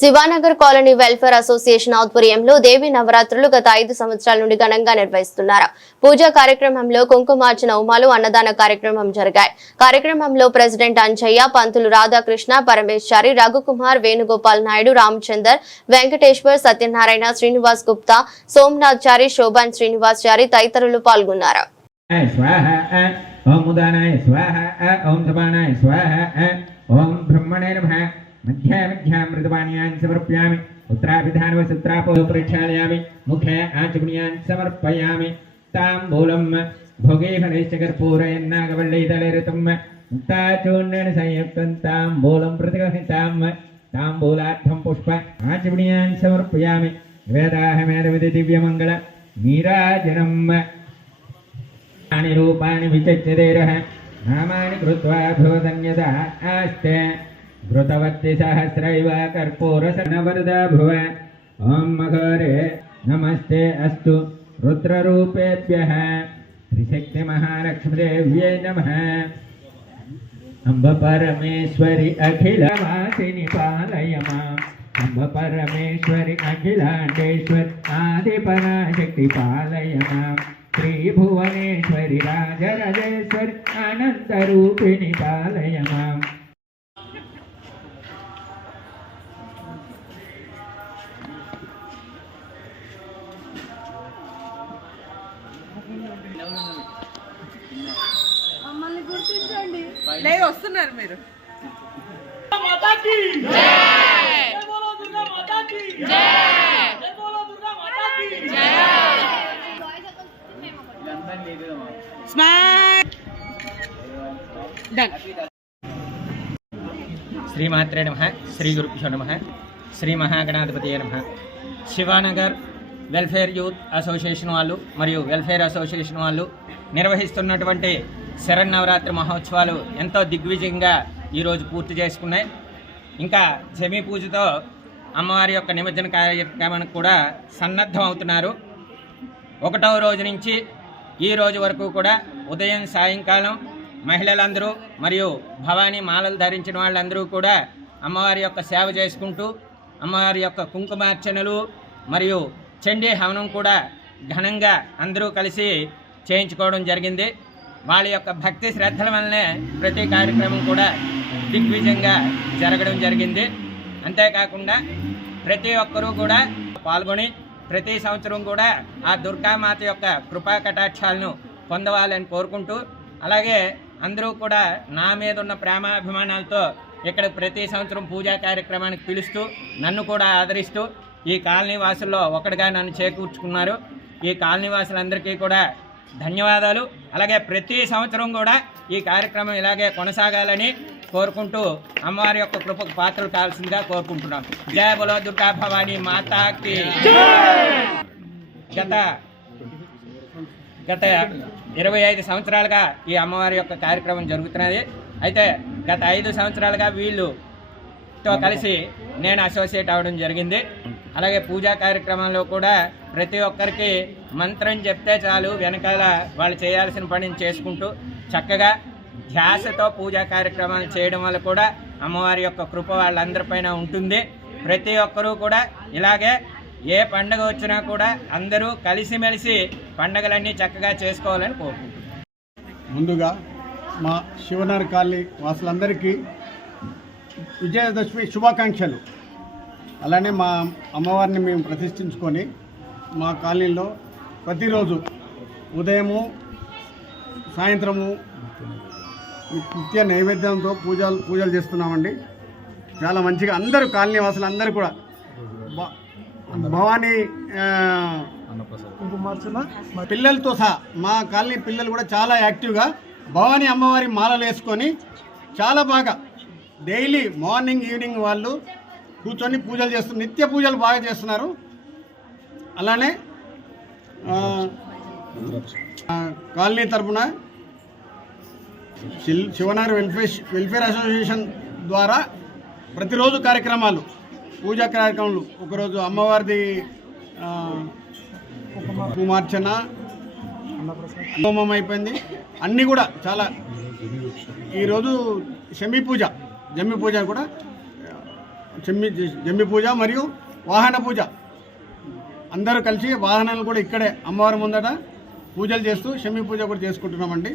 Shivanagar colony welfare association ఆధ్వర్యంలో దేవి నవరాత్రులు గత ఐదు సంవత్సరాల నుండి ఘనంగా నిర్వహిస్తున్నారు. పూజా కార్యక్రమంలో కుంకుమార్చన ఉమాలు అన్నదాన కార్యక్రమం జరిగాయి. కార్యక్రమంలో ప్రెసిడెంట్ అంజయ్య పంతులు రాధాకృష్ణ పరమేశ్వరి రఘుకుమార్ వేణుగోపాల్ నాయుడు రామచందర్ వెంకటేశ్వర్ సత్యనారాయణ శ్రీనివాస్ గుప్తా సోమనాథ్ చారి శోభాన్ శ్రీనివాస్ చారి తదితరులు పాల్గొన్నారు. ఓం బ్రహ్మణే నమః. मध्यामध्यामृतवाण्यान् समर्पयामि पुत्राभिधानवसत्रापोपरिक्षालयामि मुखे आचमणीयान् समर्पयामि। ताम्बूलम्, भोगैः नैश्चकर्पूरयन्नागवल्लैतलरितम् मुक्ताचूर्णेन पुष्प आचमणीयान् समर्पयामि। वेदाहमेदविधि दिव्यमङ्गल, नीराजनम्। रूपाणि विचच्यतेरः नामानि कृत्वा आस्ते। ఘృతవత్తి సహస్రైవ కర్పూరసనవరద భువ. ఓం మఘోరే. నమస్తే అస్తు. రుద్రరూపేభ్య. త్రిశక్తి మహాలక్ష్మీదేవ్యై నమ. అంబ పరమేశ్వరి అఖిలవాసిని పాలయ మాం అంబ పరమేశ్వరి అఖిలాండేశ్వరి ఆది పాలయ శ్రీభువనేశ్వరి రాజరాజేశ్వరి అనంతరూపిణి పాలయ మాం की స్మైల్ డన్ శ్రీమాత్రే నమ. శ్రీ గురుభ్యో నమ. శ్రీ మహాగణాధిపతి నమ. శివానగర్ వెల్ఫేర్ యూత్ అసోసియేషన్ వాళ్ళు మరియు వెల్ఫేర్ అసోసియేషన్ వాళ్ళు నిర్వహిస్తున్నటువంటి శరన్నవరాత్రి మహోత్సవాలు ఎంతో దిగ్విజయంగా ఈరోజు పూర్తి చేసుకున్నాయి. ఇంకా జమీ పూజతో అమ్మవారి యొక్క నిమజ్జన కార్యక్రమానికి కూడా సన్నద్ధం అవుతున్నారు. ఒకటవ రోజు నుంచి ఈ రోజు వరకు కూడా ఉదయం సాయంకాలం మహిళలందరూ మరియు భవానీ మాలలు ధరించిన వాళ్ళందరూ కూడా అమ్మవారి యొక్క సేవ చేసుకుంటూ అమ్మవారి యొక్క కుంకుమార్చనలు మరియు చండీ హవనం కూడా ఘనంగా అందరూ కలిసి చేయించుకోవడం జరిగింది. వాళ్ళ యొక్క భక్తి శ్రద్ధల వల్లనే ప్రతి కార్యక్రమం కూడా దిగ్విజయంగా జరగడం జరిగింది. అంతేకాకుండా ప్రతి ఒక్కరూ కూడా పాల్గొని ప్రతి సంవత్సరం కూడా ఆ దుర్గామాత యొక్క కృపా కటాక్షాలను పొందవాలని కోరుకుంటూ అలాగే అందరూ కూడా నా మీద ఉన్న ప్రేమాభిమానాలతో ఇక్కడ ప్రతి సంవత్సరం పూజా కార్యక్రమానికి పిలుస్తూ నన్ను కూడా ఆదరిస్తూ ఈ కాలనీ వాసుల్లో ఒకటిగా నన్ను చేకూర్చుకున్నారు. ఈ కాలనీ వాసులందరికీ కూడా ధన్యవాదాలు. అలాగే ప్రతి సంవత్సరం కూడా ఈ కార్యక్రమం ఇలాగే కొనసాగాలని కోరుకుంటూ అమ్మవారి యొక్క కృపకు పాత్రలు కావాల్సిందిగా కోరుకుంటున్నాం. జయ బలో దుర్గా భవానీ మాతాకి గత గత ఇరవై ఐదు సంవత్సరాలుగా ఈ అమ్మవారి యొక్క కార్యక్రమం జరుగుతున్నది. అయితే గత ఐదు సంవత్సరాలుగా వీళ్ళుతో కలిసి నేను అసోసియేట్ అవ్వడం జరిగింది. అలాగే పూజా కార్యక్రమంలో కూడా ప్రతి ఒక్కరికి మంత్రం చెప్తే చాలు వెనకాల వాళ్ళు చేయాల్సిన పనిని చేసుకుంటూ చక్కగా ధ్యాసతో పూజా కార్యక్రమాలు చేయడం వల్ల కూడా అమ్మవారి యొక్క కృప వాళ్ళందరిపైన ఉంటుంది. ప్రతి ఒక్కరూ కూడా ఇలాగే ఏ పండగ వచ్చినా కూడా అందరూ కలిసిమెలిసి పండగలన్నీ చక్కగా చేసుకోవాలని కోరుకుంటున్నాను ముందుగా మా శివనార్ కాలనీ వాసులందరికీ విజయదశమి శుభాకాంక్షలు. అలానే మా అమ్మవారిని మేము ప్రతిష్ఠించుకొని మా కాలనీలో ప్రతిరోజు ఉదయము సాయంత్రము నిత్య నైవేద్యంతో పూజలు పూజలు చేస్తున్నామండి. చాలా మంచిగా అందరూ కాలనీ వాసులు అందరూ కూడా భవానీ పిల్లలతో సహా మా కాలనీ పిల్లలు కూడా చాలా యాక్టివ్గా భవానీ అమ్మవారి మాలలు వేసుకొని చాలా బాగా డైలీ మార్నింగ్ ఈవినింగ్ వాళ్ళు కూర్చొని పూజలు చేస్తున్నారు నిత్య పూజలు బాగా చేస్తున్నారు. అలానే కాలనీ తరపున శివనారి వెల్ఫేర్ వెల్ఫేర్ అసోసియేషన్ ద్వారా ప్రతిరోజు కార్యక్రమాలు పూజా కార్యక్రమాలు. ఒకరోజు అమ్మవారిది కుమార్చన హోమం అయిపోయింది. అన్నీ కూడా చాలా ఈరోజు శమి పూజ జమ్మి పూజ కూడా చెమ్మి జమ్మి పూజ మరియు వాహన పూజ. అందరూ కలిసి వాహనాలు కూడా ఇక్కడే అమ్మవారి ముందట పూజలు చేస్తూ షమ్మి పూజ కూడా చేసుకుంటున్నామండి.